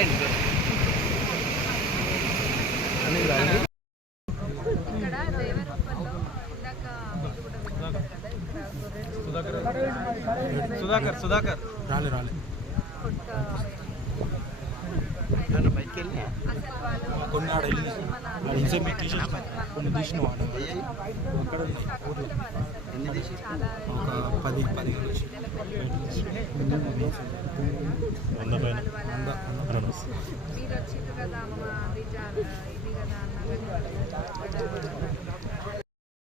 ఇక్కడ దేవరూపంలో ఇందాక మీరు కూడా విన్నారు కదా ఇక్కడ గొర్రెలు సుధాకర్ సుధాకర్. రాలే రాలే. అసలు వాళ్ళు కొన్ని ఆడ వెళ్ళి ఆడ ఇన్సైడ్ మీకు తీసేసిన. కొన్ని తీసిన వాడు. అక్కడ ఉన్నాయి. ఒక పది పదిహేను వంద పైన. sa mga Bijar, uh, ibigan namin.